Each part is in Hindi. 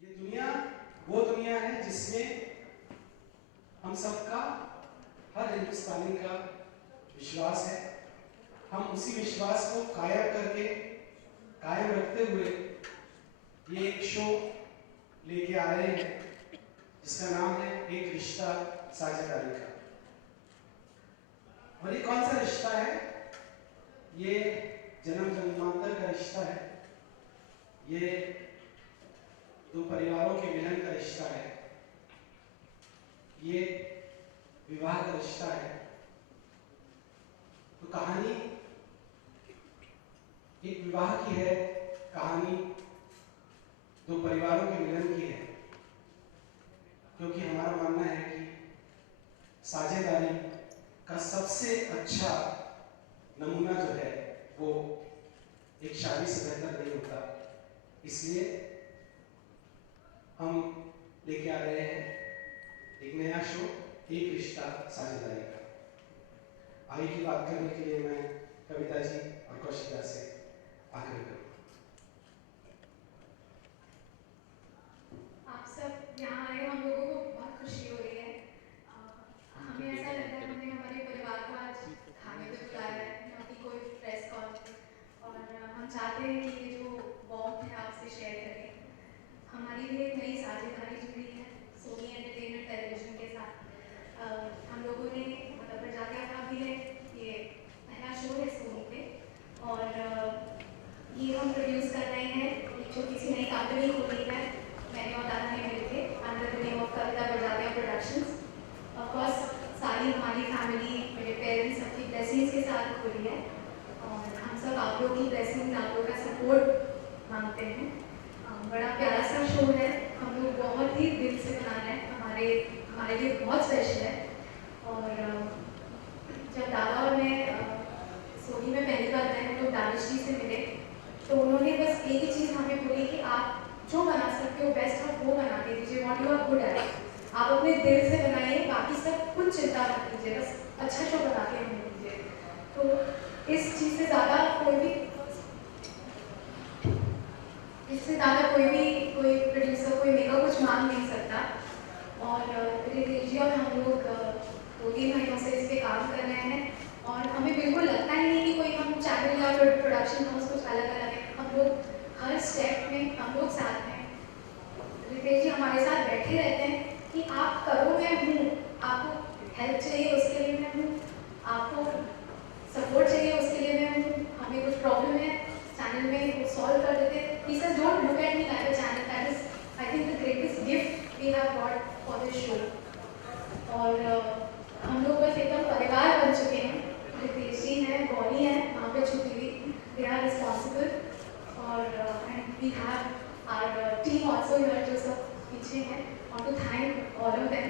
ये दुनिया वो दुनिया है जिसमें हम सबका, हर हिंदुस्तानी का विश्वास है। हम उसी विश्वास को कायम रखते हुए ये एक शो लेके आ रहे हैं जिसका नाम है एक रिश्ता साझेदारी का। और ये कौन सा रिश्ता है? ये जन्म जन्मांतर का रिश्ता है। ये दो परिवारों के मिलन का रिश्ता है। ये विवाह का रिश्ता है। तो कहानी एक विवाह की है, कहानी दो परिवारों के मिलन की है। क्योंकि हमारा मानना है कि साझेदारी का सबसे अच्छा नमूना जो है वो एक शादी से बेहतर नहीं होता। इसलिए हम लेके आ रहे हैं एक नया शो, एक रिश्ता साझेदारी का। आगे की बात करने के लिए मैं कविता जी और कौशिका से आग्रह करूँगा। आप सब यहाँ आए, हम लोगों को बहुत खुशी हो रही है। हमें ऐसा लगता है हमने हमारे परिवार को आज खाने पे बुलाया है, ना कि कोई प्रेस कॉन्फ्रेंस। और हम चाहते हैं कि ये जो वॉर्म है आपसे शेयर करें। हमारी भी एक नई साझेदारी जुड़ी है सोनी एंटरटेनमेंट टेलीविजन के साथ। हम लोगों ने मतलब प्रजाज्ञा का भी है, ये पहला शो है सोनी पे। और ये हम प्रोड्यूस कर रहे हैं, एक छोटी सी नई कंपनी खोली है मैंने और दादा ने मिलके, under the name of Kavita Prajagya productions. Of course सारी हमारी फैमिली, मेरे पेरेंट्स, सबकी ब्लेसिंग्स के साथ खोली है। और हम सब आप लोग की ब्लेसिंग्स, आप लोग का सपोर्ट मांगते हैं। बड़ा प्यारा सा शो है, हम लोग बहुत ही दिल से बना रहे हैं, हमारे लिए बहुत स्पेशल है। और जब दादा और मैं सोनी में पहली बार गए, हम लोग दानिश जी से मिले, तो उन्होंने बस एक ही चीज़ हमें बोली कि आप जो बना सकते हो बेस्ट आप वो बना के दीजिए, what you are good at. आप अपने दिल से बनाइए, बाकी सब कुछ चिंता मत कीजिए, बस अच्छा शो बना के हमें दीजिए। तो इस चीज़ से ज़्यादा कोई प्रोड्यूसर, कोई मेकर कुछ मांग नहीं सकता। और रितेश जी और हम लोग 2-3 महीनों से इस पे काम कर रहे हैं और हमें बिल्कुल लगता ही नहीं कि कोई हम चैनल या प्रोडक्शन हाउस कुछ अलग अलग है। हम लोग हर स्टेप में हम लोग साथ हैं। रितेश जी हमारे साथ बैठे रहते हैं कि आप करो, मैं हूँ, आपको हेल्प चाहिए उसके लिए मैं हूँ, आपको सपोर्ट चाहिए उसके लिए मैं हूँ, हमें कुछ प्रॉब्लम है चैनल में वो सॉल्व कर देते हैं। He says don't look at me like a channel, that is I think the greatest gift we have got for this show। और हम लोग बस एकदम परिवार बन चुके हैं। रितेश जी हैं, गौरी है वहाँ पे छुपी हुई, they are responsible। और and we have our team also here जो सब पीछे हैं। want to thank all of them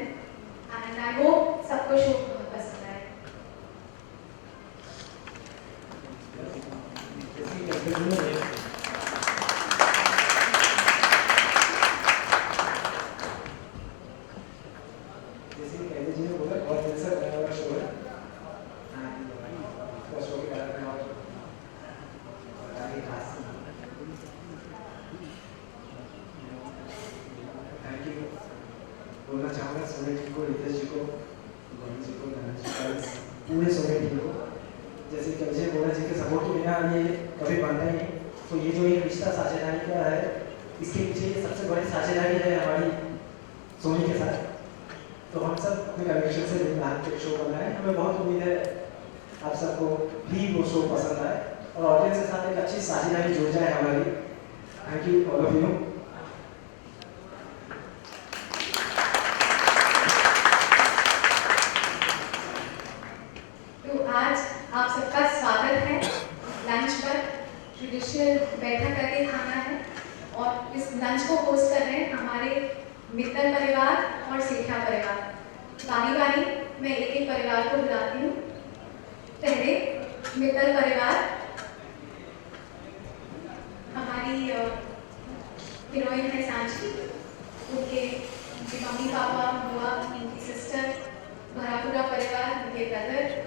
and I hope सबको शो बहुत पसंद आए। बोलना चाहूँगा सोनी जी को, रितेश जी को, गौरी जी को, धनंजय जी को, पूरे सोनी टीम को। जैसे कि अजय बोला जी के सपोर्ट के बिना ये कभी बनता ही नहीं। तो ये जो एक रिश्ता साझेदारी का है, इसके पीछे ये सबसे बड़ी साझेदारी है हमारी सोनी के साथ। तो हम सब अपने कनेक्शन से मिलकर शो बना है। हमें बहुत उम्मीद है आप सबको भी वो शो पसंद आए और ऑडियंस के साथ एक अच्छी साझेदारी जुड़ जाए हमारी। Thank you all of you. तो आज आप सबका स्वागत है लंच पर। जुडिशियल बैठक करके खाना है और इस लंच को होस्ट कर रहे हैं हमारे मित्तल परिवार और सेठिया परिवार। बारी बारी मैं एक एक परिवार को बुलाती हूँ। पहले मित्तल परिवार, हमारी हीरोइन है सांची, उनके मम्मी पापा, बुआ, उनकी सिस्टर, भरापुरा परिवार, उनके ब्रदर,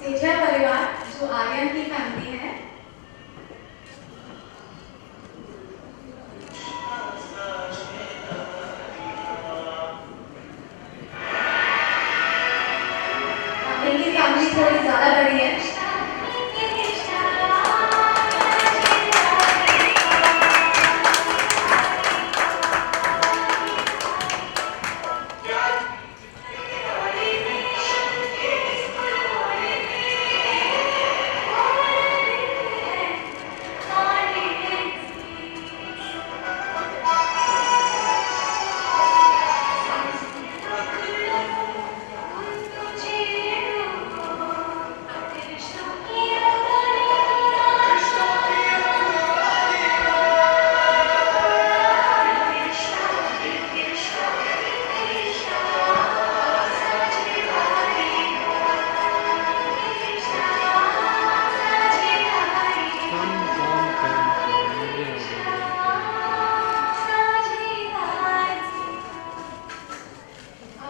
सेठिया परिवार जो आर्यन की फैमिली है। इनकी फैमिली थोड़ी ज्यादा बड़ी है।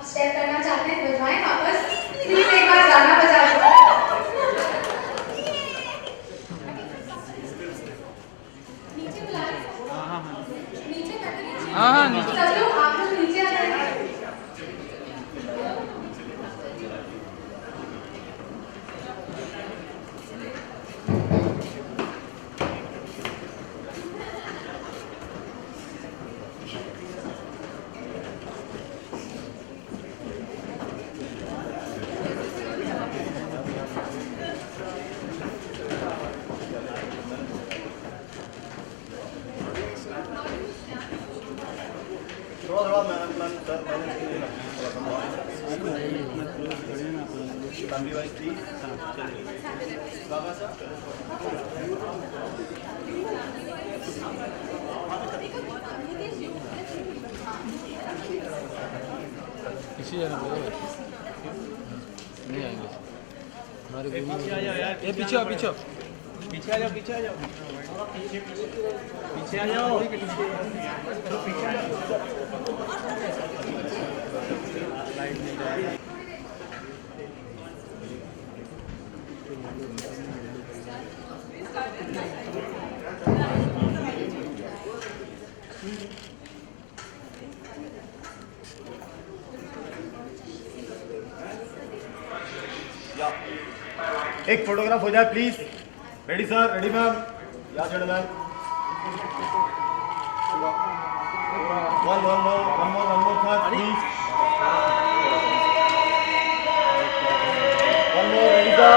स्टेप करना चाहते हैं, बजवाएं वापस। प्लीज एक बार गाना बजा दो। नीचे बुला रहे हैं? नीचे कर दीजिए। हाँ नीचे। चलो आप लोग नीचे आ जाइए। किसी जगह नहीं आएंगे हमारे पीछे आ जाओ यार। ये पीछे आओ, पीछे आओ, पीछे आ जाओ, पीछे आ जाओ, पीछे आ जाओ, पीछे आ जाओ। एक फोटोग्राफ हो जाए please. Ready sir, ready ma'am, या ma'am. one more sir, please. One more, ready sir.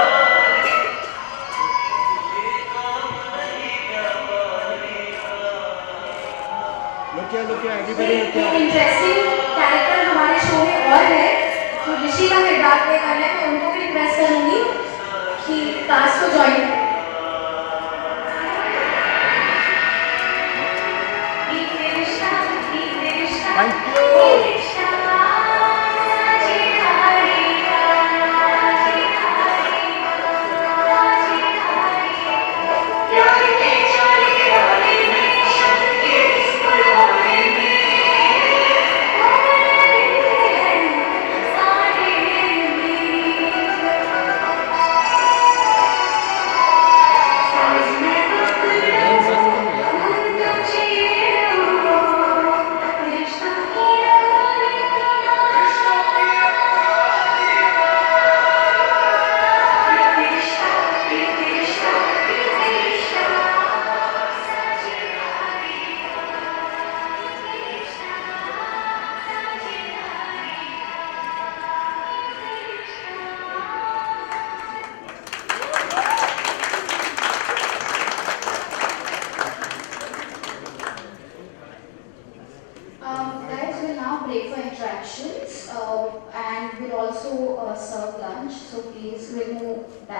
Look here, everybody look here. Interesting character हमारे शो में और है जो ऋषि का किरदार प्ले कर रहे हैं। मैं उनको भी रिक्वेस्ट करूंगी कि कास्ट को ज्वाइन करें। Thank you.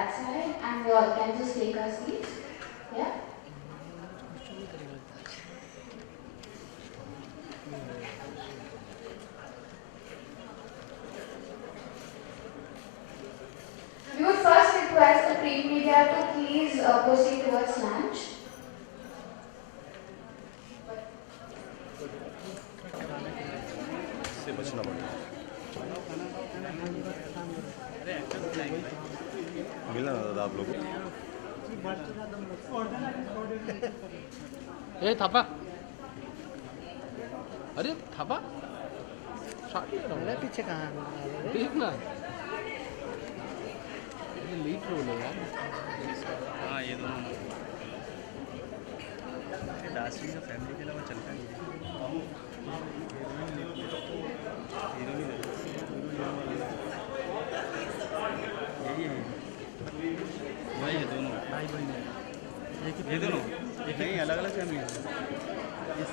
that side, and we all can just take our seats. Yeah. We would first request the print media to please proceed towards lunch. से बचना पड़ेगा। मिलना ना दादा आप लोगों को। ए थापा, अरे थापा, पीछे कहाँ देख ना, ये लीड रोल है यार। हाँ ये दोनों दार्शनिक का फैमिली के अलावा चलता नहीं यही है वही है दोनों भाई बहन ये दोनों ये नहीं अलग अलग फैमिली है इस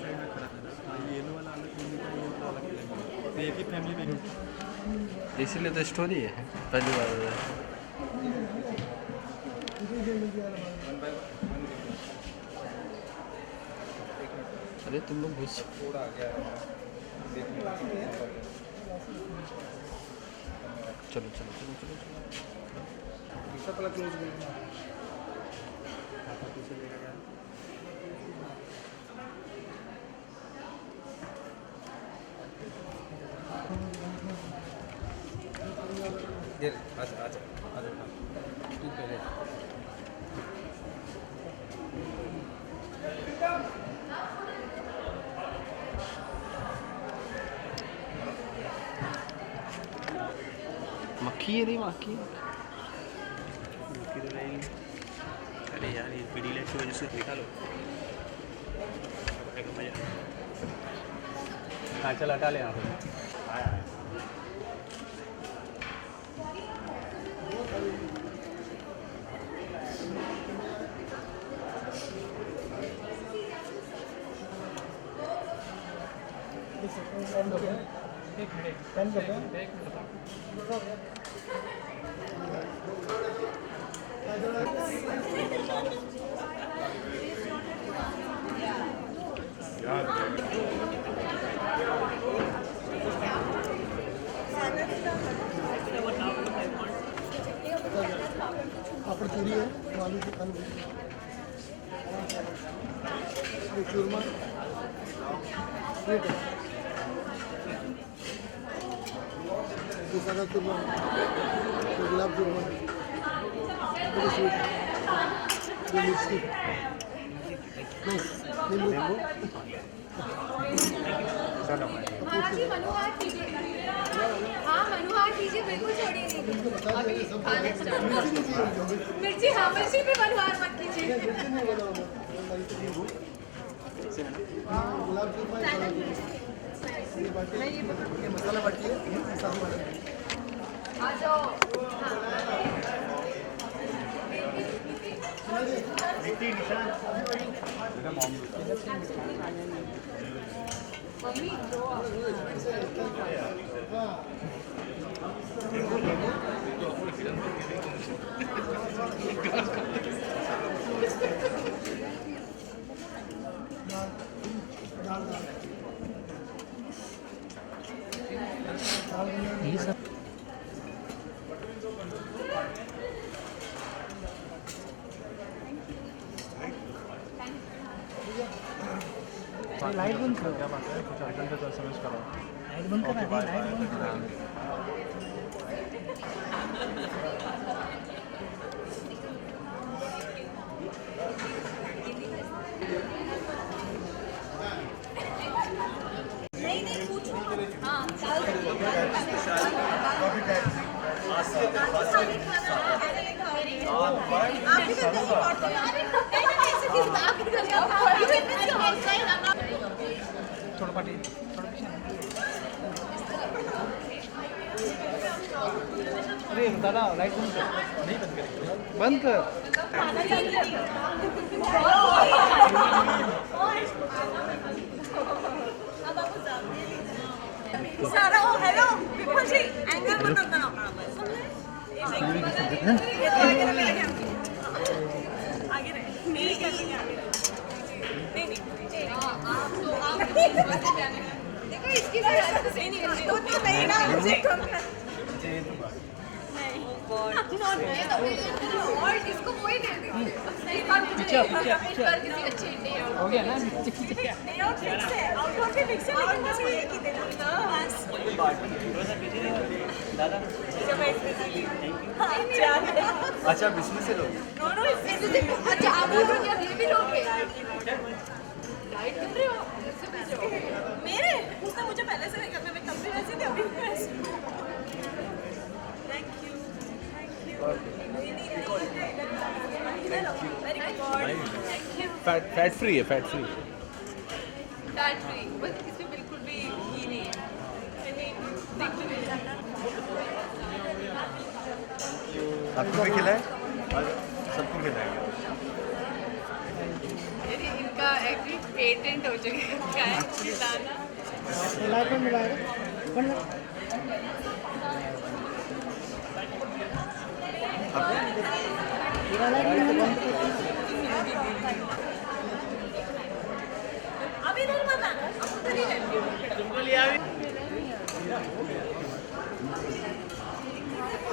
साइड में खड़ा है ना ये येलो वाला अलग फैमिली का ये वाला अलग फैमिली तो एक ही फैमिली में इसीलिए तो स्टोरी है पहली बार। अरे तुम लोग घुस चलो चलो चलो चलो मक्खी है नहीं मक्खी। अरे यार ये पीडी लाइट की वजह से निकालो हाँ चल हटा ले यहाँ पे पूरी है आलू की आलू चूरमा दूसरा चूरमा गुलाब चूरमा स्वीट मिर्ची नींबू मनुहार कीजिए। हाँ मनुहार कीजिए, बिल्कुल छोड़िए नहीं। अभी आने मिर्ची, हाँ मिर्ची पे मनुहार मत कीजिए। गुलाब ये मसाला बाटी है आ जाओ। मम्मी ये सब लाइट बंद करो। क्या बात है, कुछ अर्जेंट है तो एसएमएस करो। लाइट बंद करा दे, लाइट बंद करा दे। नहीं पूछो। हाँ थोड़ा पार्टी अरे दादा लाइट बंद कर। नहीं बंद करेंगे, बंद कर। सारा हेलो विपुल जी एंगल मत बनाओ देखो इसकी नहीं ना मुझे और इसको वही दे दीजिए किसी अच्छी इंडिया हो गया ना अच्छा बिजनेस से लोग अच्छा आप बोल रहे हो ये भी लोगे लाइट कर रहे हो मेरे उसने मुझे पहले से नहीं करना मैं कब भी वैसे थी अभी भी वैसे thank you very good thank you fat free है फैट फ्री फैट फ्री बस इसमें बिल्कुल भी घी नहीं है आपको भी खिलाए और सबको खिलाएंगे। इनका एक्चुअली पेटेंट हो चुका है खिलाना अभी इधर मत आना अब उधर ही रहना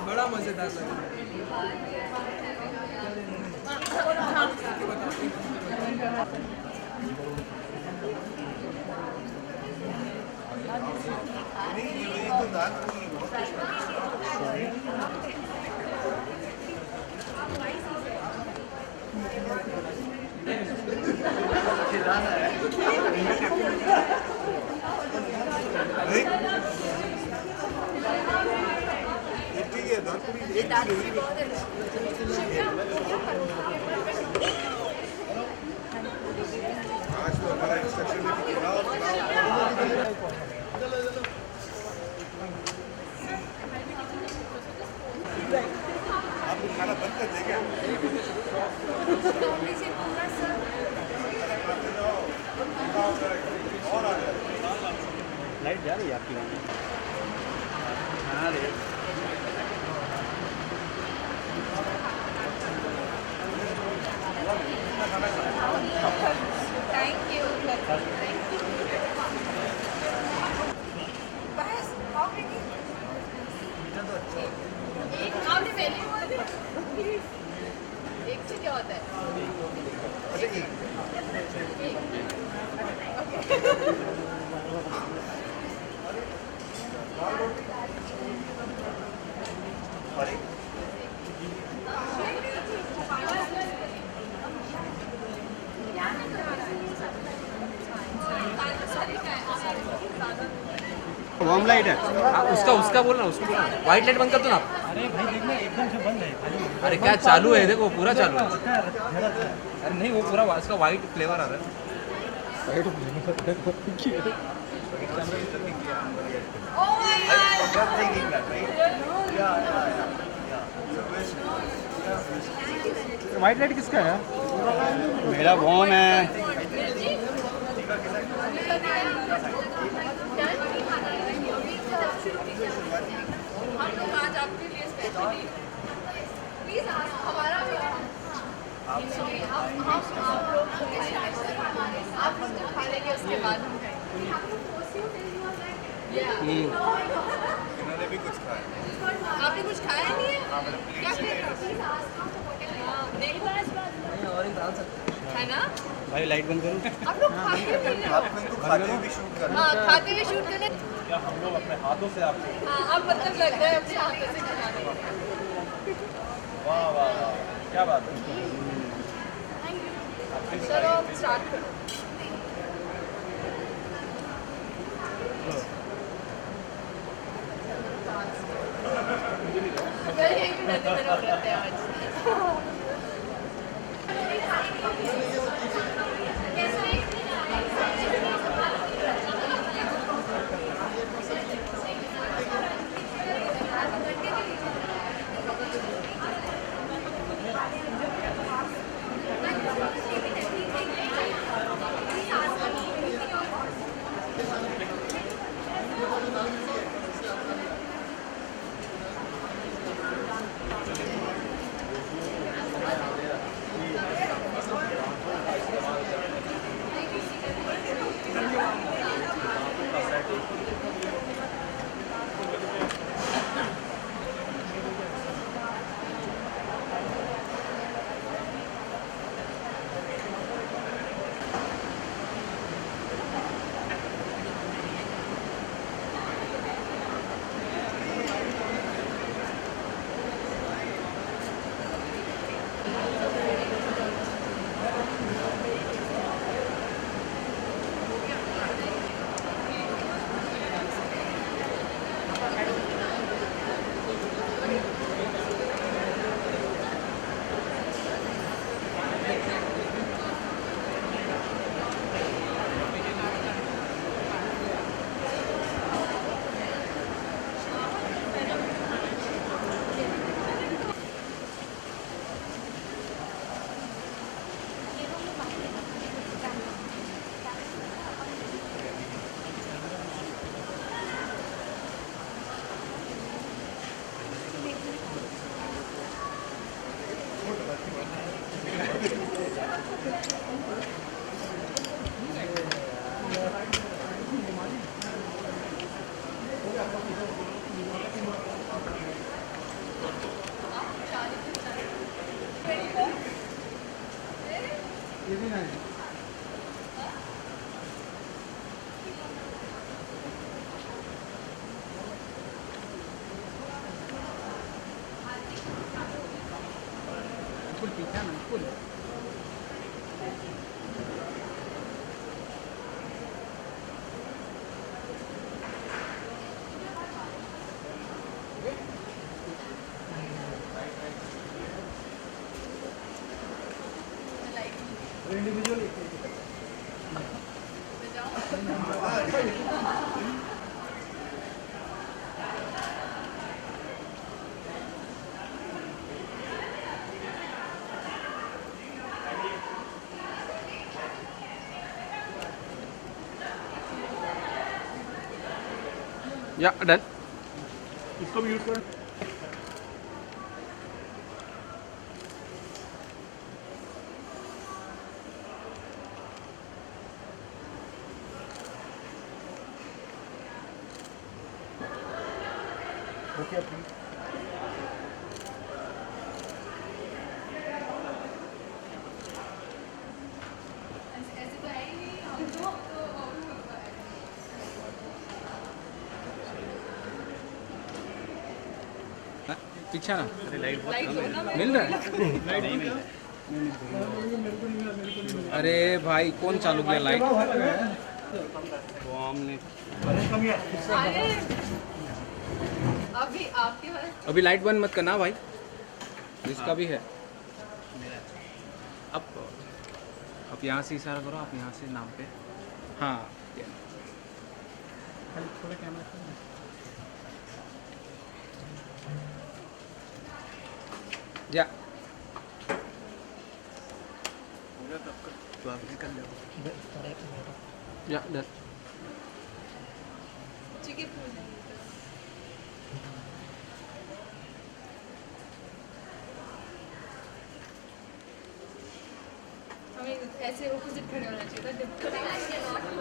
बड़ा मजेदार लगा लाइट जा रही है आपकी वहाँ हाँ रे थैंक यू बस आपने मेन्यू बोल एक से क्या होता है वार्म लाइट है उसका बोलना उसको व्हाइट लाइट बंद कर दो ना अरे भाई देखना एकदम से बंद है खाली अरे क्या चालू है देखो पूरा चालू है अरे नहीं वो पूरा इसका व्हाइट फ्लेवर आ रहा है Oh my God! White light किसका है मेरा वॉर्म है हम लोग आज आपके लिए स्पेशली प्लीज हमारा आप लोग आप लोग जब खा लेंगे उसके बाद हम खाएंगे मैंने भी कुछ खाया आपने कुछ खाया नहीं है क्या देखो है ना भाई लाइट बंद करो आप लोग खाते भी नहीं हो आपको इनको खाते हुए भी शूट करना हाँ खाते हुए शूट करने क्या हम लोग अपने हाथों से आपको हाँ अब मतलब लग रहा है अपने हाथों से खिलाने वाह वाह वाह क्या बात है चलो स्टार्ट करो एक मिनट में हो जाते हैं आज ये भी नहीं बिल्कुल पीछा ना बिल्कुल इंडिविजुअल या डन इसको भी यूज करें ओके ऐसे तो है ही नहीं हम तो पीछा ना लाइट होना मिल रहा है अरे भाई कौन चालू किया लाइट अरे अभी आपके पास अभी लाइट बंद मत करना भाई इसका भी है अब यहाँ से इशारा करो आप यहाँ से नाम पे हाँ थोड़ा कैमरा या या डन चिके फूल हमें ऐसे ऑपोजिट खड़े होना चाहिए था जब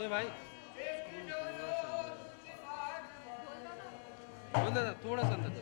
ये भाई बोल दादा थोड़ा सा अंदर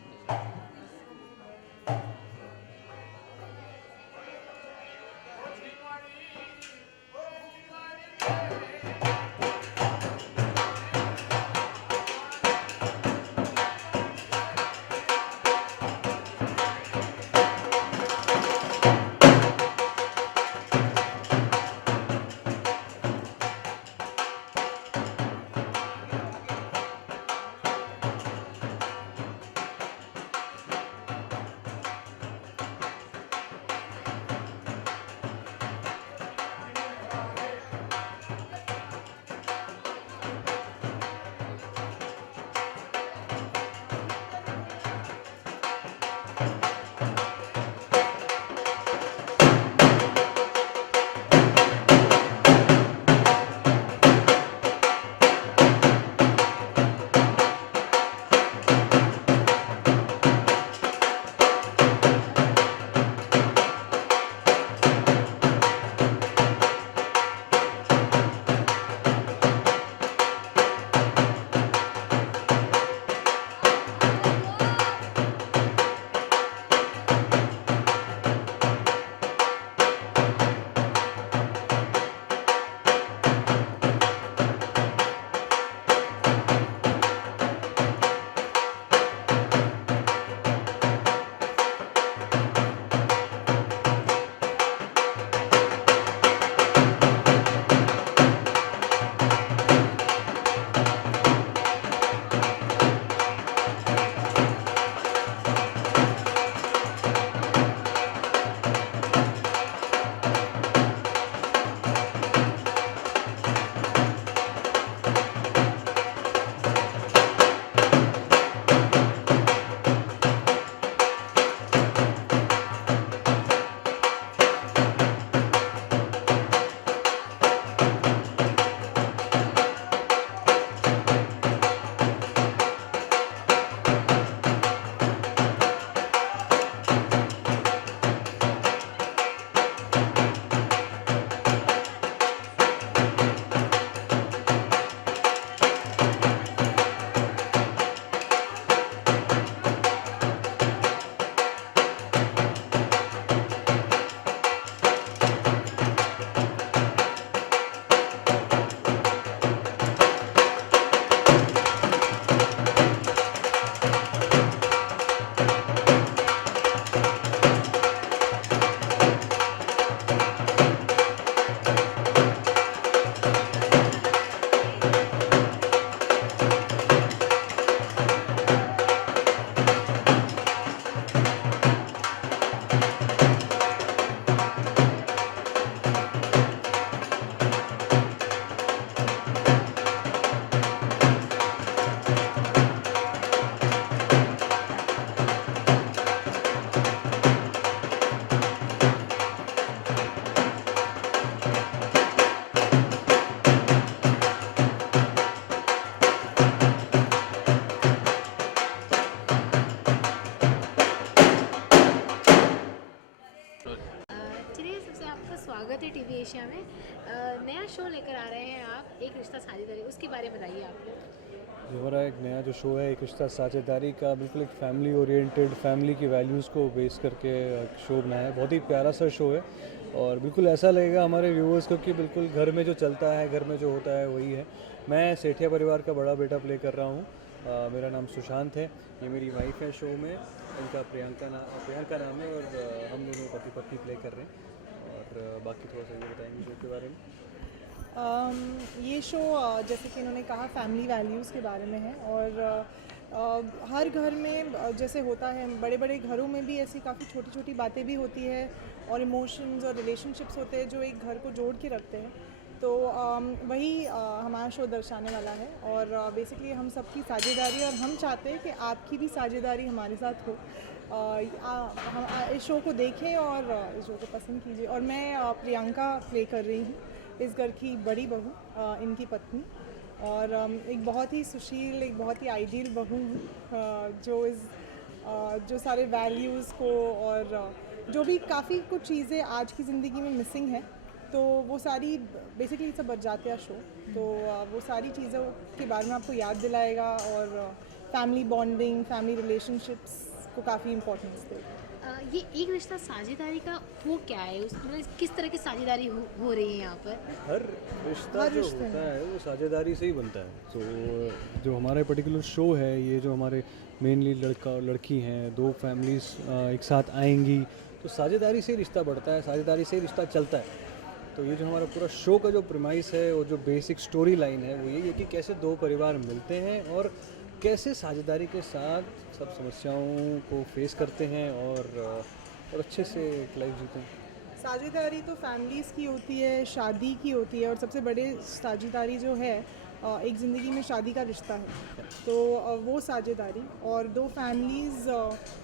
लेकर आ रहे हैं आप, एक रिश्ता साझेदारी, उसके बारे में बताइए आप। जो हमारा एक नया जो शो है एक रिश्ता साझेदारी का, बिल्कुल एक फैमिली ओरिएंटेड, फैमिली की वैल्यूज़ को बेस करके एक शो बनाया है। बहुत ही प्यारा सा शो है और बिल्कुल ऐसा लगेगा हमारे व्यूअर्स को कि बिल्कुल घर में जो चलता है, घर में जो होता है वही है। मैं सेठिया परिवार का बड़ा बेटा प्ले कर रहा हूँ। मेरा नाम सुशांत है, ये मेरी वाइफ है शो में, इनका प्रियंका नाम है और हम दोनों पति पत्नी प्ले कर रहे हैं। और बाकी थोड़ा सा ये बताएंगे शो के बारे में। ये शो जैसे कि इन्होंने कहा फैमिली वैल्यूज़ के बारे में है और हर घर में जैसे होता है, बड़े बड़े घरों में भी ऐसी काफ़ी छोटी छोटी बातें भी होती है और इमोशंस और रिलेशनशिप्स होते हैं जो एक घर को जोड़ के रखते हैं। तो वही हमारा शो दर्शाने वाला है और बेसिकली हम सबकी साझेदारी, और हम चाहते हैं कि आपकी भी साझेदारी हमारे साथ हो। हम इस शो को देखें और इस शो को पसंद कीजिए। और मैं प्रियंका प्ले कर रही हूँ, इस घर की बड़ी बहू, इनकी पत्नी, और एक बहुत ही सुशील, एक बहुत ही आइडियल बहू हूँ जो सारे वैल्यूज़ को और जो भी काफ़ी कुछ चीज़ें आज की ज़िंदगी में मिसिंग है, तो वो सारी बेसिकली सब बरजात्या शो, तो वो सारी चीज़ों के बारे में आपको याद दिलाएगा और फैमिली बॉन्डिंग, फैमिली रिलेशनशिप्स को काफ़ी इम्पोर्टेंस देगा। ये एक रिश्ता साझेदारी का वो क्या है, उसमें किस तरह की साझेदारी हो रही है यहाँ पर? हर रिश्ता जो होता है वो साझेदारी से ही बनता है। तो जो हमारा पर्टिकुलर शो है, ये जो हमारे मेनली लड़का और लड़की हैं, दो फैमिलीज एक साथ आएंगी, तो साझेदारी से ही रिश्ता बढ़ता है, साझेदारी से ही रिश्ता चलता है। तो ये जो हमारा पूरा शो का जो प्रीमाइस है और जो बेसिक स्टोरी लाइन है वो यही है कि कैसे दो परिवार मिलते हैं और कैसे साझेदारी के साथ सब समस्याओं को फेस करते हैं और अच्छे से एक लाइफ जीते हैं। साझेदारी तो फैमिलीज़ की होती है, शादी की होती है, और सबसे बड़े साझेदारी जो है एक ज़िंदगी में शादी का रिश्ता है। तो वो साझेदारी और दो फैमिलीज़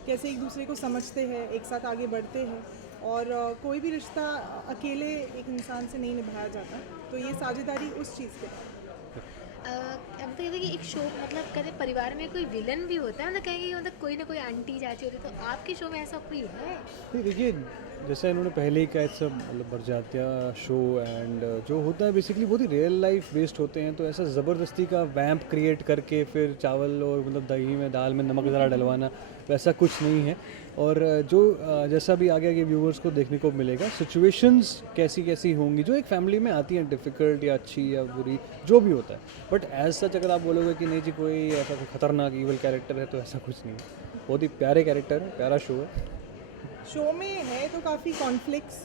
कैसे एक दूसरे को समझते हैं, एक साथ आगे बढ़ते हैं, और कोई भी रिश्ता अकेले एक इंसान से नहीं निभाया जाता, तो ये साझेदारी उस चीज़ के है। मतलब कहते कि एक शो, मतलब कहते परिवार में कोई विलन भी होता है, मतलब कहेंगे मतलब कोई ना कोई आंटी चाची होती है, तो आपके शो में ऐसा कोई है? नहीं, देखिए जैसा इन्होंने पहले ही कहा, सब मतलब बरजात्या शो एंड जो होता है बेसिकली बहुत ही रियल लाइफ बेस्ड होते हैं। तो ऐसा ज़बरदस्ती का वैम्प क्रिएट करके फिर चावल और मतलब दही में, दाल में नमक ज़रा डलवाना, वैसा कुछ नहीं है। और जो जैसा भी आगे आगे व्यूवर्स को देखने को मिलेगा, सिचुएशंस कैसी कैसी होंगी जो एक फैमिली में आती हैं, डिफ़िकल्ट या अच्छी या बुरी, जो भी होता है। बट एज सच अगर आप बोलोगे कि नहीं जी कोई ऐसा कोई ख़तरनाक ईवल कैरेक्टर है, तो ऐसा कुछ नहीं है। बहुत ही प्यारे कैरेक्टर है, प्यारा शो है। शो में है तो काफ़ी कॉन्फ्लिक्ट्स,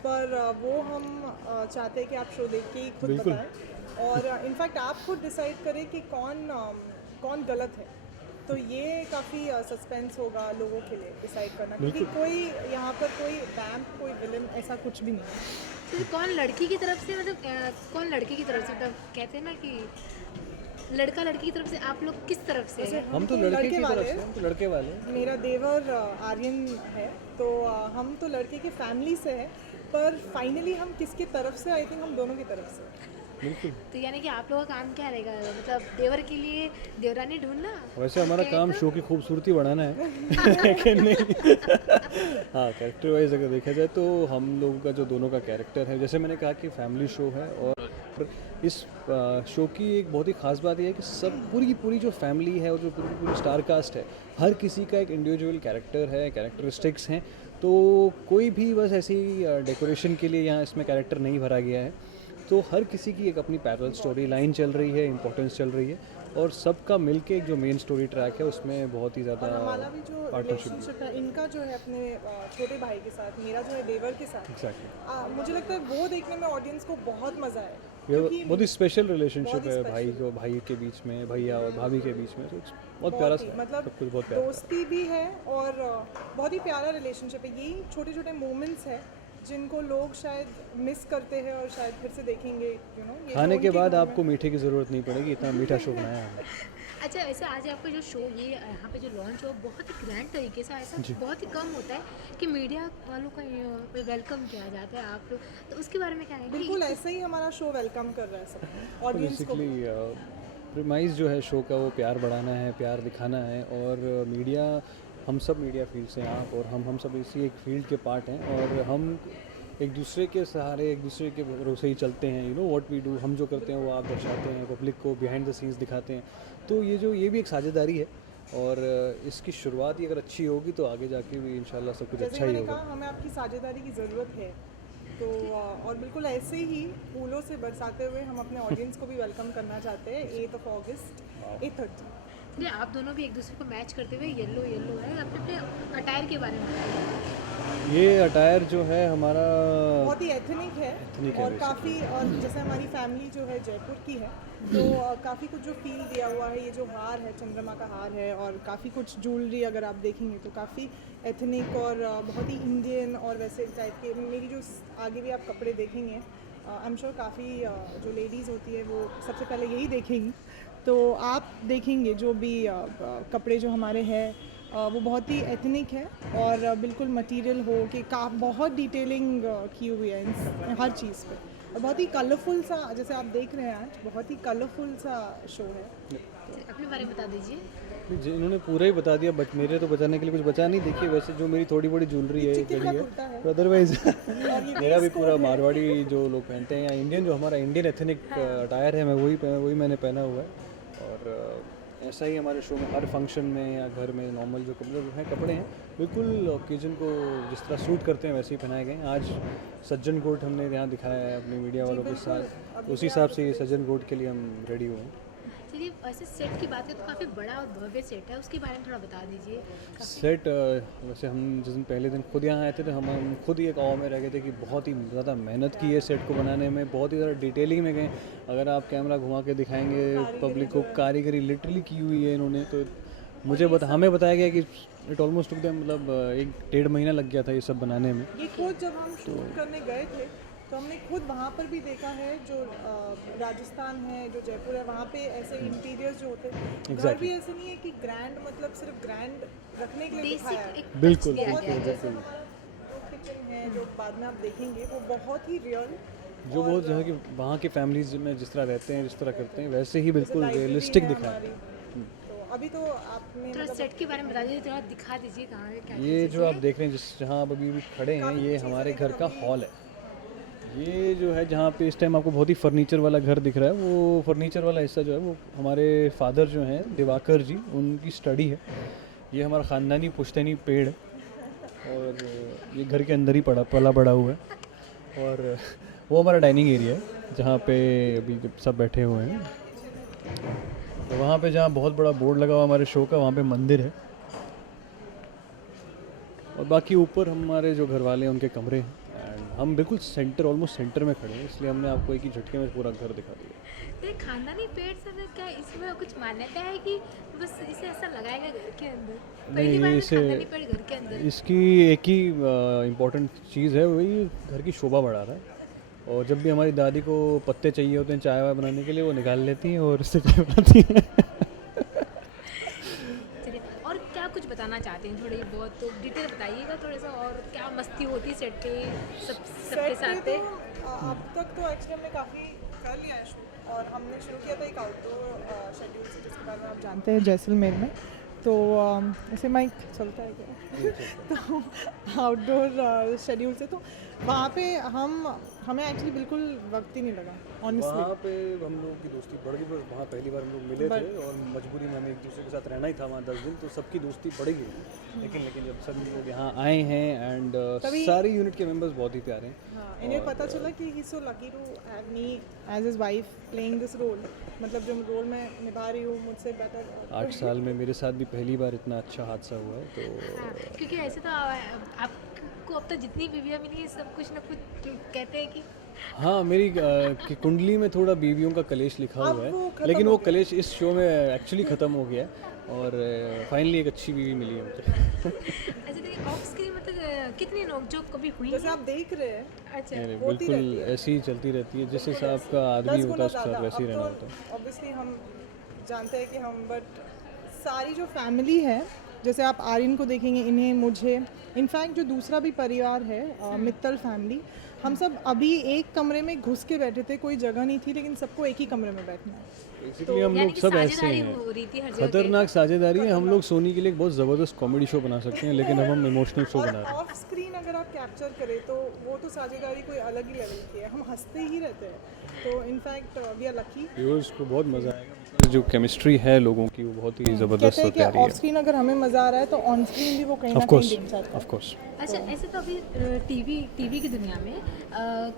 पर वो हम चाहते हैं कि आप शो देख के ही खुद बताएं और इनफैक्ट आप खुद डिसाइड करें कि कौन गलत है। तो ये काफ़ी सस्पेंस होगा लोगों के लिए डिसाइड करना, क्योंकि कोई यहाँ पर कोई वैम्प, कोई विलन ऐसा कुछ भी नहीं है। तो कौन लड़की की तरफ से, मतलब कौन लड़की की तरफ से, मतलब कहते हैं ना कि लड़का लड़की की तरफ से, आप लोग किस तरफ से हैं? हम तो लड़के की तरफ से, हम तो लड़के वाले। मेरा देवर आर्यन है, तो हम तो लड़के की फैमिली से है, पर फाइनली हम किसकी तरफ से, आई थिंक हम दोनों की तरफ से। बिल्कुल। तो यानी कि आप लोगों का काम क्या रहेगा, मतलब देवर के लिए देवरानी ढूंढना? वैसे हमारा काम शो की खूबसूरती बढ़ाना है लेकिन नहीं हाँ, कैरेक्टर वाइज अगर देखा जाए तो हम लोगों का जो दोनों का कैरेक्टर है, जैसे मैंने कहा कि फैमिली शो है, और इस शो की एक बहुत ही ख़ास बात यह है कि सब पूरी की पूरी जो फैमिली है और जो पूरी की पूरी स्टार कास्ट है, हर किसी का एक इंडिविजुअल कैरेक्टर है, कैरेक्टरिस्टिक्स हैं। तो कोई भी बस ऐसी डेकोरेशन के लिए यहाँ इसमें कैरेक्टर नहीं भरा गया है। तो हर किसी की एक अपनी पैरेलल स्टोरी लाइन चल रही है, इंपॉर्टेंस चल रही है, और सबका मिलके एक जो मेन स्टोरी ट्रैक है उसमें बहुत ही ज़्यादा हमारा भी जो रिलेशनशिप है इनका जो है अपने छोटे भाई के साथ, मेरा जो है देवर के साथ, एग्जैक्टली मुझे लगता है वो देखने में ऑडियंस को बहुत मज़ा आए। ये बहुत ही स्पेशल रिलेशनशिप है भाई के बीच में, भैया और भाभी के बीच में, तो बहुत प्यारा सा, मतलब सब कुछ बहुत प्यारा, दोस्ती भी है और बहुत ही प्यारा रिलेशनशिप है। यही छोटे छोटे मोमेंट्स हैं जिनको लोग शायद मिस करते हैं और शायद फिर से देखेंगे, खाने के बाद आपको मीठे की ज़रूरत नहीं पड़ेगी, इतना मीठा शो बनाया है। अच्छा, वैसे आज आपका जो शो ये यहाँ पे जो लॉन्च हो बहुत ही ग्रैंड तरीके से, ऐसा बहुत ही कम होता है कि मीडिया वालों का वेलकम किया जाता है आप लोग, तो उसके बारे में क्या है? बिल्कुल ऐसे ही हमारा शो वेलकम कर रहा है सब ऑडियंस को। प्रीमाइस जो है शो का वो प्यार बढ़ाना है, प्यार दिखाना है, और मीडिया, हम सब मीडिया फील्ड से हैं आप और हम सब इसी एक फील्ड के पार्ट हैं, और हम एक दूसरे के सहारे, एक दूसरे के भरोसे ही चलते हैं। You know what we do, हम जो करते हैं वो आप दर्शाते हैं, पब्लिक को बिहाइंड द सीन्स दिखाते हैं। तो ये भी एक साझेदारी है और इसकी शुरुआत ही अगर अच्छी होगी तो आगे जाके भी इंशाल्लाह सब कुछ अच्छा ही होगा। हमें आपकी साझेदारी की ज़रूरत है, तो और बिल्कुल ऐसे ही फूलों से बरसाते हुए हम अपने ऑडियंस को भी वेलकम करना चाहते हैं 8 अगस्त 8:30। चलिए, आप दोनों भी एक दूसरे को मैच करते हुए येलो है, अपने अपने अटायर के बारे में बताइए। ये अटायर जो है हमारा बहुत ही एथनिक है और काफ़ी, और जैसे हमारी फैमिली जो है जयपुर की है, तो काफ़ी कुछ जो फील दिया हुआ है, ये जो हार है चंद्रमा का हार है, और काफ़ी कुछ ज्वेलरी अगर आप देखेंगे तो काफ़ी एथनिक और बहुत ही इंडियन और वैसे टाइप के। मेरी जो आगे भी आप कपड़े देखेंगे, आई एम श्योर काफ़ी जो लेडीज़ होती है वो सबसे पहले यही देखेंगी, तो आप देखेंगे जो भी कपड़े जो हमारे हैं वो बहुत ही एथनिक है और बिल्कुल मटेरियल हो कि बहुत डिटेलिंग की हुई है हर चीज़ पे, और बहुत ही कलरफुल सा, जैसे आप देख रहे हैं आज बहुत ही कलरफुल सा शो है। अपने बारे में बता दीजिए। इन्होंने पूरा ही बता दिया, बट मेरे तो बचाने के लिए कुछ बचा नहीं। देखिए, वैसे जो मेरी थोड़ी बड़ी ज्वेलरी है घड़ी है, तो अदरवाइज मेरा भी पूरा मारवाड़ी जो लोग पहनते हैं या इंडियन, जो हमारा इंडियन एथनिक अटायर है, मैं वही मैंने पहना हुआ है। और ऐसा ही हमारे शो में हर फंक्शन में या घर में नॉर्मल जो कपड़े हैं बिल्कुल ओकेजन को जिस तरह सूट करते हैं वैसे ही पहनाए गए हैं। आज सज्जन कोट हमने यहाँ दिखाया है अपने मीडिया वालों के साथ, उसी हिसाब से सज्जन कोट के लिए हम रेडी हुए हैं। चलिए, वैसे सेट की बात करें तो काफ़ी बड़ा और भव्य सेट है, उसके बारे में थोड़ा बता दीजिए। सेट वैसे हम जिस दिन पहले दिन खुद यहाँ आए थे तो हम खुद ही एक अवाव में रह गए थे कि बहुत ही ज़्यादा मेहनत की है सेट को बनाने में, बहुत ही ज़्यादा डिटेलिंग में गए। अगर आप कैमरा घुमा के दिखाएंगे पब्लिक को, कारीगरी लिटरली की हुई है इन्होंने। तो हमें बताया गया कि इट ऑलमोस्ट मतलब 1-1.5 महीना लग गया था ये सब बनाने में। ये खुद जब हम शूट करने गए थे तो हमने खुद वहाँ पर भी देखा है, जो राजस्थान है, जो जयपुर है, वहाँ पे ऐसे इंटीरियर्स जो होते हैं, घर भी ऐसे नहीं है कि ग्रैंड, मतलब सिर्फ ग्रैंड रखने के लिए दिखाया है। बिल्कुल किचन है जो बाद में आप देखेंगे वो बहुत ही रियल, जो बहुत जो है कि वहाँ की फैमिलीज में जिस तरह रहते हैं, जिस तरह करते हैं, वैसे ही बिल्कुल रियलिस्टिक दिखाया है। तो अभी तो आपने थोड़ा सेट के बारे में बता दीजिए, थोड़ा दिखा दीजिए कहाँ है क्या। ये जो आप देख रहे हैं जहाँ आप अभी खड़े हैं, ये हमारे घर का हॉल है। ये जो है जहाँ पे इस टाइम आपको बहुत ही फर्नीचर वाला घर दिख रहा है, वो फर्नीचर वाला हिस्सा जो है वो हमारे फादर जो हैं दिवाकर जी, उनकी स्टडी है। ये हमारा ख़ानदानी पुश्तैनी पेड़ है और ये घर के अंदर ही पला बड़ा हुआ है। और वो हमारा डाइनिंग एरिया है जहाँ पे अभी सब बैठे हुए हैं। तो वहाँ पे जहाँ बहुत बड़ा बोर्ड लगा हुआ हमारे शो का, वहाँ पे मंदिर है। और बाकी ऊपर हमारे जो घर वाले हैं उनके कमरे हैं। हम बिल्कुल ऑलमोस्ट सेंटर में खड़े हैं, इसलिए हमने आपको एक ही झटके में पूरा घर दिखा दिया। खानदानी पेड़ से क्या इसमें कुछ मान्यता है कि बस इसे ऐसा लगाएगा घर के अंदर? नहीं, ये इसे खानदानी पेड़ घर के अंदर, इसकी एक ही इम्पोर्टेंट चीज़ है, वही घर की शोभा बढ़ा रहा है। और जब भी हमारी दादी को पत्ते चाहिए होते हैं चाय वाय बनाने के लिए, वो निकाल लेती हैं और इससे चाय बनाती हैं। और क्या कुछ बताना चाहते हैं, थोड़ी बहुत तो डिटेल बताइएगा थोड़ा सा, और क्या मस्ती होती है सेट पे सबके साथ? अब तक तो एक्चुअली हमने काफ़ी कर लिया है शूट, और हमने शुरू किया था एक आउटडोर शेड्यूल से, जिसके बारे में आप जानते हैं जैसलमेर में। तो ऐसे माइक चलता है क्या? तो आउटडोर शेड्यूल से तो वहाँ पे हमें एक्चुअली बिल्कुल वक्त ही नहीं लगा ऑनेस्टली। वहाँ पे हम लोगों की दोस्ती बढ़ गई, बस वहाँ पहली बार हम लोग मिले थे और मजबूरी में हमें एक दूसरे के साथ रहना ही था वहाँ 10 दिन, तो सबकी दोस्ती बढ़ गई। लेकिन जब सभी लोग यहाँ आए हैं एंड सारी यूनिट के मेंबर्स बहुत ही प्यारे हैं। हाँ, इन्हें पता चला कि he so lucky to have me as his wife playing this role, मतलब जो रोल मैं निभा रही हूँ मुझसे बेहतर। 8 साल में मेरे साथ भी पहली बार इतना अच्छा हादसा हुआ है। तो क्योंकि ऐसे तो आपको अब तक जितनी बीवियाँ मिली है सब कुछ ना कुछ कहते हैं कि हाँ, मेरी कुंडली में थोड़ा बीवियों का कलेश लिखा हुआ है, लेकिन वो कलेश इस शो में एक्चुअली ख़त्म हो गया है और फाइनली एक अच्छी बीवी मिली है मुझे। अच्छा, देखिए ऑफ स्क्रीन मतलब कितनी नोकझोंक कभी हुई? जैसे आप देख रहे हैं, अच्छा, बिल्कुल ऐसी ही चलती रहती है, जिस हिसाब का आदमी होता है उसके साथ वैसे ही रहना होता है। ऑब्वियसली हम जानते हैं कि हम, बट सारी जो फैमिली है जैसे आप आर्यन को देखेंगे, इन्हें, मुझे, इनफैक्ट जो दूसरा भी परिवार है मित्तल फैमिली, हम सब अभी एक कमरे में घुस के बैठे थे, कोई जगह नहीं थी, लेकिन सबको एक ही कमरे में बैठना है। बेसिकली हम लोग सब ऐसे हैं, खतरनाक साझेदारी है। हम लोग सोनी के लिए एक बहुत ज़बरदस्त कॉमेडी शो बना सकते हैं, लेकिन अब हम इमोशनल शो बना रहे हैं। ऑफ स्क्रीन अगर आप कैप्चर करें तो वो तो साझेदारी कोई अलग ही लेवल की है, हम हंसते ही रहते हैं। तो in fact we are lucky, viewers को बहुत मज़ा आएगा। जो केमिस्ट्री है लोगों की वो बहुत ही ज़बरदस्त और प्यारी है। ऑफ स्क्रीन अगर हमें मज़ा आ रहा है तो ऑन स्क्रीन भी वो कहीं ना ऑफ कहीं दिख जाता है। Of course. अच्छा, ऐसे तो अभी टीवी की दुनिया में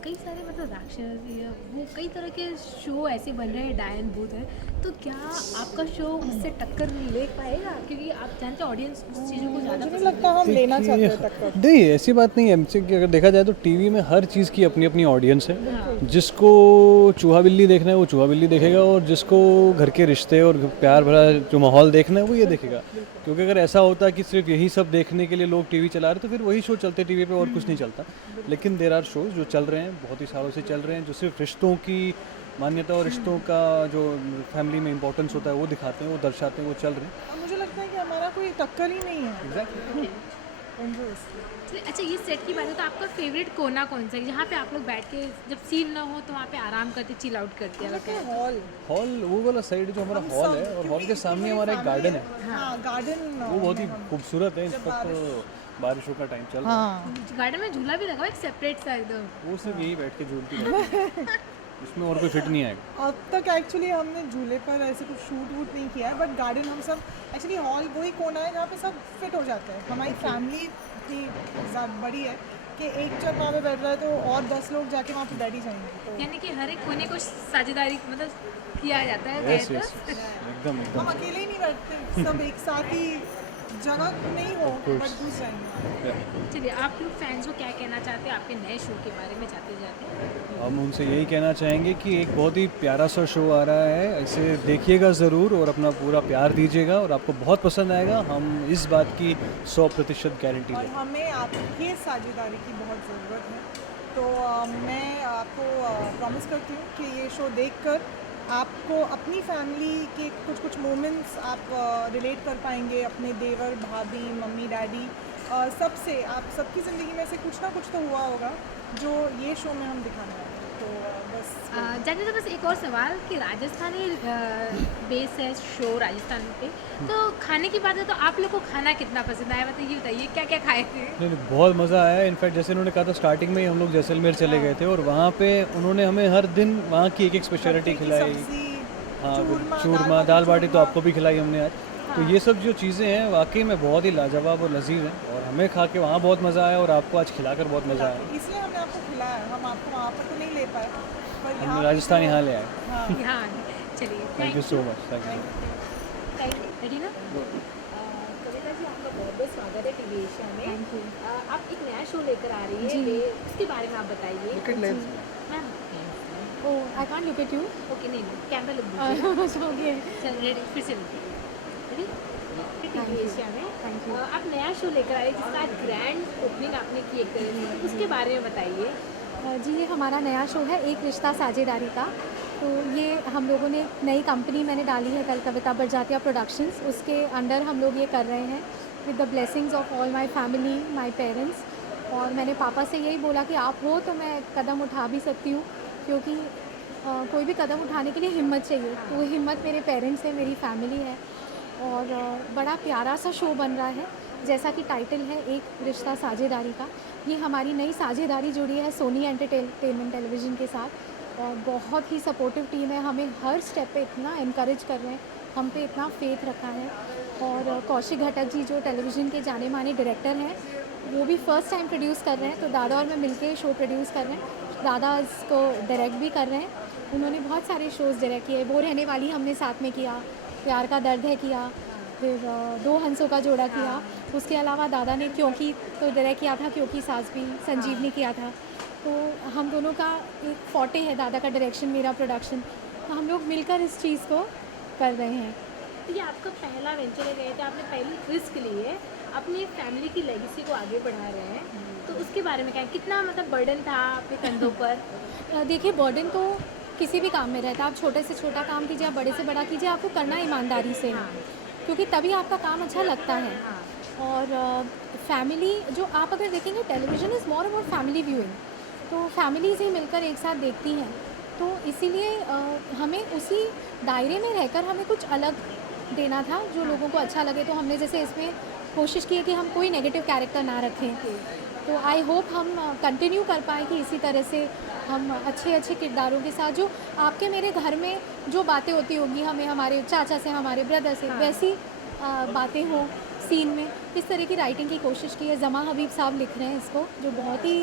कई सारे मतलब राक्षस या वो कई तरह के शो ऐसे बन रहे हैं, डायन भूत है, तो क्या आपका शो उससे टक्कर ले पाएगा? क्योंकि आप जानते हैं ऑडियंस उस चीज़ों को ज़्यादा मुझे लगता है हम लेना चाहते हैं टक्कर। नहीं, ऐसी बात नहीं है। एमसी की अगर देखा जाए तो टीवी में हर चीज़ की अपनी अपनी ऑडियंस है। जिसको चूहा बिल्ली देखना है वो चूहा बिल्ली देखेगा, और जिसको घर के रिश्ते और प्यार भरा जो माहौल देखना है वो ये देखेगा। क्योंकि अगर ऐसा होता कि सिर्फ यही सब देखने के लिए लोग टीवी चला रहे तो फिर वही शो चलते टीवी पे और कुछ नहीं चलता। लेकिन देर आर शोज जो चल रहे हैं, बहुत ही सालों से चल रहे हैं, जो सिर्फ रिश्तों की मान्यता और रिश्तों का जो फैमिली में इंपॉर्टेंस होता है वो दिखाते हैं, वो दर्शाते हैं, वो चल रहे हैं। और मुझे लगता है कि हमारा कोई टक्कर ही नहीं है। एग्जैक्टली। अच्छा, ये सेट की बात है तो आपका फेवरेट कोना कौन सा है जहाँ पे आप लोग बैठ के जब सीन ना हो तो वहाँ पे आराम करते, चिल आउट करते हैं? हॉल वो वाला साइड जो हमारा हॉल है, और हॉल के सामने हमारा एक गार्डन है। हाँ, गार्डन वो बहुत ही खूबसूरत है। इस वक्त तो बारिशों का टाइम चल रहा है। गार्डन में झूला भी लगा हुआ है, एक सेपरेट सा एकदम। वो सिर्फ यही बैठ के झूलती है, इसमें और कोई फिट नहीं आएगा। अब तक एक्चुअली हमने झूले पर ऐसे कुछ शूट वूट नहीं किया है, बट गार्डन हम सब एक्चुअली हॉल वही कोना है जहाँ पे सब फिट हो जाते हैं। हमारी फैमिली इतनी बड़ी है कि एक जब वहाँ पे बैठ रहा है तो और 10 लोग जाके वहाँ पे बैठ ही जाएंगे। तो यानी कि हर एक कोने को साझेदारी मतलब किया जाता है। यस यस, एकदम हम अकेले ही नहीं बैठते, सब एक साथ ही, जगह नहीं हो बट घुस जाएंगे। चलिए, आप लोग फैंस को क्या कहना चाहते हैं आपके नए शो के बारे में जाते जाते? हम उनसे यही कहना चाहेंगे कि एक बहुत ही प्यारा सा शो आ रहा है, इसे देखिएगा ज़रूर और अपना पूरा प्यार दीजिएगा और आपको बहुत पसंद आएगा। हम इस बात की 100% गारंटी और दें। हमें आपकी साझेदारी की बहुत ज़रूरत है। तो मैं आपको प्रॉमिस करती हूँ कि ये शो देखकर आपको अपनी फैमिली के कुछ कुछ मोमेंट्स आप रिलेट कर पाएंगे, अपने देवर, भाभी, मम्मी, डैडी, सबसे। आप सबकी ज़िंदगी में से कुछ ना कुछ तो हुआ होगा जो ये शो में हम दिखाने वाले हैं। तो बस जाने तो बस एक और सवाल कि राजस्थानी बेस है शो राजस्थान पे, तो खाने की बात है तो आप लोग को खाना कितना पसंद आया बताइए क्या क्या खाए थे? नहीं, बहुत मज़ा आया। इनफैक्ट जैसे उन्होंने कहा था स्टार्टिंग में ही हम लोग जैसलमेर चले गए थे और वहाँ पे उन्होंने हमें हर दिन वहाँ की एक स्पेशलिटी खिलाई। हाँ, चूरमा, दाल बाटी तो आपको भी खिलाई हमने आज। तो ये सब जो चीज़ें हैं वाकई में बहुत ही लाजवाब और लजीज हैं और हमें खा के वहाँ बहुत मज़ा आया और आपको आज खिलाकर बहुत मज़ा आया। इसलिए हमने आपको खिलाया, हम आपको वहाँ पर तो नहीं ले पाए, पर हमने राजस्थान यहाँ ले आए। हाँ, चलिए, thank you so much. Thank you. Ready ना? कविता जी, आपका बहुत बहुत स्वागत है टीवी एशिया में। Thank you. आप एक नया शो लेकर आ रही है, उसके बारे में आप बताइए। Ma'am, oh, I can't look at you. Okay, नहीं कैमरा लुक दीजिए। ओके, चल रेडी, फिर से रेडी? टीवी एशिया में थैंक यू। आप नया शो लेकर आए जिसका आज ग्रैंड ओपनिंग आपने की एक तरह से, उसके बारे में बताइए। जी, ये हमारा नया शो है एक रिश्ता साझेदारी का। तो ये हम लोगों ने नई कंपनी मैंने डाली है कल, कविता बरजातिया प्रोडक्शंस, उसके अंडर हम लोग ये कर रहे हैं with the blessings of all my family, my parents. और मैंने पापा से यही बोला कि आप हो तो मैं कदम उठा भी सकती हूँ, क्योंकि कोई भी कदम उठाने के लिए हिम्मत चाहिए, तो वो हिम्मत मेरे पेरेंट्स है, मेरी फैमिली है। और बड़ा प्यारा सा शो बन रहा है, जैसा कि टाइटल है एक रिश्ता साझेदारी का। ये हमारी नई साझेदारी जुड़ी है सोनी एंटरटेनमेंट टेलीविज़न के साथ और बहुत ही सपोर्टिव टीम है, हमें हर स्टेप पे इतना इनकरेज कर रहे हैं, हम पे इतना फेथ रखा है। और कौशिक घटक जी जो टेलीविज़न के जाने माने डायरेक्टर हैं, वो भी फर्स्ट टाइम प्रोड्यूस कर रहे हैं, तो दादा और मैं मिलके शो प्रोड्यूस कर रहे हैं। दादा इसको डायरेक्ट भी कर रहे हैं, उन्होंने बहुत सारे शोज़ डायरेक्ट किए। वो रहने वाली हमने साथ में किया, प्यार का दर्द है किया, फिर दो हंसों का जोड़ा किया। उसके अलावा दादा ने क्योंकि तो डायरेक्ट किया था, क्योंकि सास भी संजीवनी किया था। तो हम दोनों का एक फॉटे है, दादा का डायरेक्शन, मेरा प्रोडक्शन, तो हम लोग मिलकर इस चीज़ को कर रहे हैं। तो ये आपका पहला वेंचर है, गए थे आपने पहली रिस्क ली है, अपनी फैमिली की लेगेसी को आगे बढ़ा रहे हैं, तो उसके बारे में क्या है, कितना मतलब बर्डन था आपके कंधों पर? देखिए, बर्डन तो किसी भी काम में रहता है, आप छोटे से छोटा काम कीजिए, आप बड़े से बड़ा कीजिए, आपको करना ईमानदारी से है। क्योंकि तभी आपका काम अच्छा लगता है। और फैमिली जो आप अगर देखेंगे, television is more about family viewing, तो फैमिलीज़ ही मिलकर एक साथ देखती हैं, तो इसीलिए हमें उसी दायरे में रहकर हमें कुछ अलग देना था जो लोगों को अच्छा लगे। तो हमने जैसे इसमें कोशिश की है कि हम कोई नेगेटिव कैरेक्टर ना रखें, तो आई होप हम कंटिन्यू कर पाएँ कि इसी तरह से हम अच्छे अच्छे किरदारों के साथ, जो आपके मेरे घर में जो बातें होती होंगी, हमें हमारे चाचा से, हमारे ब्रदर से, वैसी बातें हों सीन में, इस तरह की राइटिंग की कोशिश की है। जमा हबीब साहब लिख रहे हैं इसको, जो बहुत ही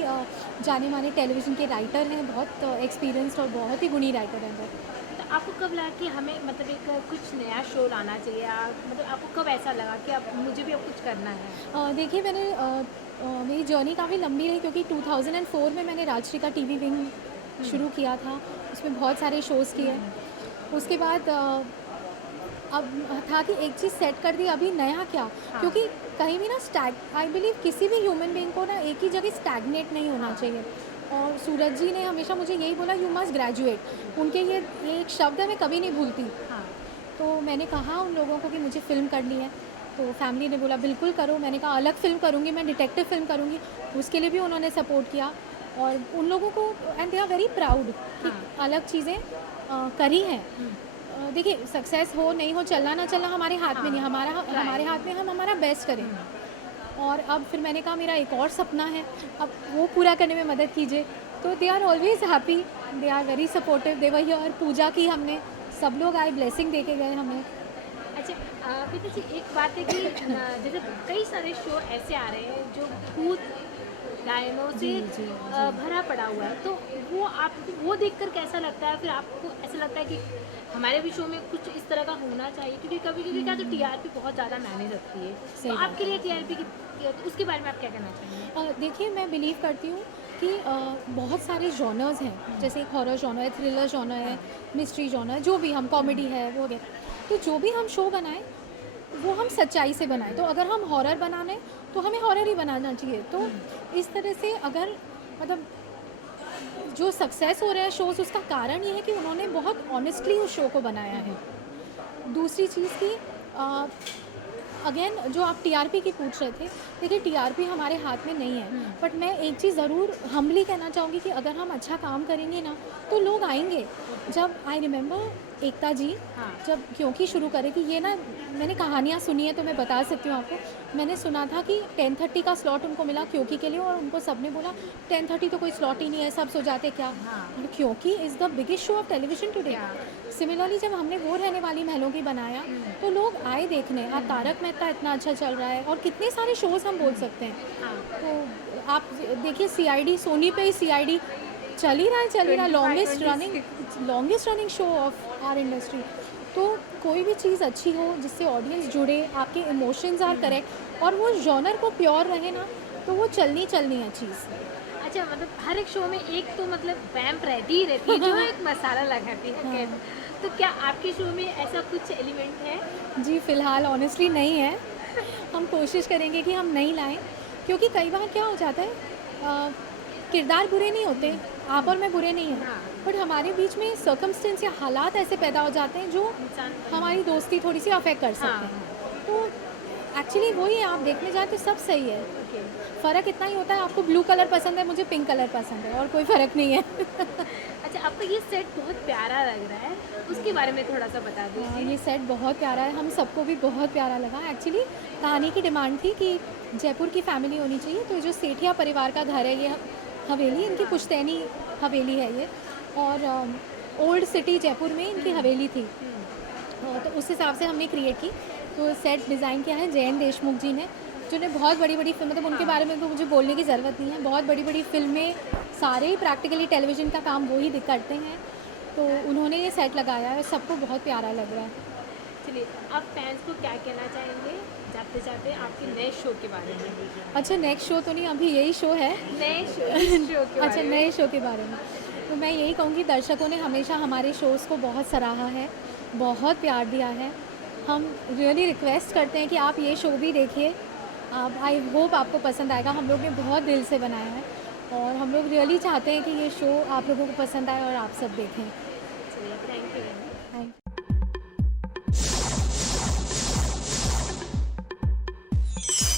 जाने माने टेलीविज़न के राइटर हैं, बहुत एक्सपीरियंस्ड और बहुत ही गुणी राइटर हैं। तो आपको कब लगा कि हमें मतलब एक कुछ नया शो लाना चाहिए, मतलब आपको कब ऐसा लगा कि अब मुझे भी अब कुछ करना है? देखिए, मैंने मेरी जर्नी काफ़ी लंबी रही, क्योंकि 2004 में मैंने राजश्री का टीवी विंग शुरू किया था, उसमें बहुत सारे शोज़ किए। उसके बाद अब था कि एक चीज़ सेट कर दी, अभी नया क्या, क्योंकि कहीं भी ना आई बिलीव किसी भी ह्यूमन बीइंग को ना एक ही जगह स्टैग्नेट नहीं होना चाहिए। और सूरज जी ने हमेशा मुझे यही बोला, यू मस्ट ग्रेजुएट। उनके ये एक शब्द है, मैं कभी नहीं भूलती। तो मैंने कहा उन लोगों को कि मुझे फ़िल्म करनी है, तो फैमिली ने बोला बिल्कुल करो। मैंने कहा अलग फ़िल्म करूँगी, मैं डिटेक्टिव फ़िल्म करूँगी, उसके लिए भी उन्होंने सपोर्ट किया। और उन लोगों को, and they are very proud कि अलग चीज़ें करी हैं। देखिए, सक्सेस हो नहीं हो, चलना ना चलना हमारे हाथ में नहीं, हमारे हाथ में हम हमारा बेस्ट करें। और अब फिर मैंने कहा मेरा एक और सपना है, अब वो पूरा करने में मदद कीजिए। तो they are always happy, they are very supportive. They were here, पूजा की हमने, सब लोग आए, ब्लेसिंग दे के गए हमें। अच्छा प्रीति जी, एक बात है कि जैसे कई सारे शो ऐसे आ रहे हैं जो भूत डायनों से भरा पड़ा हुआ है, तो वो आपको वो देखकर कैसा लगता है? फिर आपको ऐसा लगता है कि हमारे भी शो में कुछ इस तरह का होना चाहिए, क्योंकि कभी कभी क्या, तो टीआरपी बहुत ज़्यादा मायने रखती है, तो आपके लिए टीआरपी की, तो उसके बारे में आप क्या कहना चाहेंगे? देखिए, मैं बिलीव करती हूँ कि बहुत सारे जॉनर्स हैं, जैसे एक हॉरर जॉनर है, थ्रिलर जॉनर है, मिस्ट्री जॉनर, जो भी हम, कॉमेडी है, वो है, तो जो भी हम शो बनाएं वो हम सच्चाई से बनाएं। तो अगर हम हॉरर बनाने, तो हमें हॉरर ही बनाना चाहिए। तो इस तरह से अगर मतलब जो सक्सेस हो रहा है शोज़, उसका कारण ये है कि उन्होंने बहुत ऑनेस्टली उस शो को बनाया है। दूसरी चीज़ की अगेन, जो आप टीआरपी की पूछ रहे थे, देखिए टीआरपी हमारे हाथ में नहीं है, बट मैं एक चीज़ ज़रूर हम्बली कहना चाहूँगी कि अगर हम अच्छा काम करेंगे ना, तो लोग आएंगे। जब आई रिमेंबर एकता जी जब क्योंकि शुरू करे कि ये ना, मैंने कहानियाँ सुनी है तो मैं बता सकती हूँ आपको। मैंने सुना था कि 10:30 का स्लॉट उनको मिला क्योंकि के लिए, और उनको सबने बोला 10:30 तो कोई स्लॉट ही नहीं है, सब सो जाते क्या। क्योंकि is the biggest show off television today. Similarly जब हमने वो रहने वाली महलों की बनाया, तो लोग आए देखने। आप तारक मेहता इतना अच्छा चल रहा है, और कितने सारे शोज़ हम बोल सकते हैं। तो आप देखिए, सीआईडी, सोनी पे ही सीआईडी चल ही रहा, longest running show of our industry. तो कोई भी चीज़ अच्छी हो जिससे ऑडियंस जुड़े, आपके इमोशंस आर करेक्ट, और वो जॉनर को प्योर रहे ना, तो वो चलनी है चीज़। अच्छा, मतलब हर एक शो में एक तो मतलब वैम्प रहती ही रहती है जो एक मसाला लगाती है, तो क्या आपके शो में ऐसा कुछ एलिमेंट है? जी फ़िलहाल ऑनेस्टली नहीं है। हम कोशिश करेंगे कि हम नहीं लाएं, क्योंकि कई बार क्या हो जाता है, किरदार बुरे नहीं होते, आप और मैं बुरे नहीं हैं, बट हमारे बीच में सर्कमस्टेंस या हालात ऐसे पैदा हो जाते हैं जो हमारी दोस्ती थोड़ी सी अफेक्ट कर सकते हैं। तो एक्चुअली वही है, आप देखने जाए तो सब सही है। फ़र्क इतना ही होता है, आपको ब्लू कलर पसंद है, मुझे पिंक कलर पसंद है, और कोई फ़र्क नहीं है। अच्छा, आपका ये सेट बहुत प्यारा लग रहा है, उसके बारे में थोड़ा सा बता दीजिए। ये सेट बहुत प्यारा है, हम सबको भी बहुत प्यारा लगा। एक्चुअली कहानी की डिमांड थी कि जयपुर की फैमिली होनी चाहिए, तो जो सेठिया परिवार का घर है, ये हवेली, इनकी पुश्तैनी हवेली है ये, और ओल्ड सिटी जयपुर में इनकी हवेली थी, तो उस हिसाब से हमने क्रिएट की। तो सेट डिज़ाइन किया है जयन देशमुख जी ने, जिन्हें बहुत बड़ी फिल्म, मतलब उनके बारे में तो मुझे बोलने की ज़रूरत नहीं है, बहुत बड़ी फिल्में, सारे ही प्रैक्टिकली टेलीविज़न का काम वो ही करते हैं, तो उन्होंने ये सेट लगाया है, सबको बहुत प्यारा लग रहा है। चलिए, आप फैंस को क्या कहना चाहेंगे जाते जाते आपके नए शो के बारे में? अच्छा, नेक्स्ट शो तो नहीं, अभी यही शो है, नए शो के अच्छा, नए शो के बारे में तो मैं यही कहूँगी, दर्शकों ने हमेशा हमारे शोज़ को बहुत सराहा है, बहुत प्यार दिया है। हम रियली रिक्वेस्ट करते हैं कि आप ये शो भी देखिए, आप, आई होप आपको पसंद आएगा। हम लोग ने बहुत दिल से बनाया है, और हम लोग रियली चाहते हैं कि ये शो आप लोगों को पसंद आए और आप सब देखें। चलिए, थैंक यू। Thank you. है।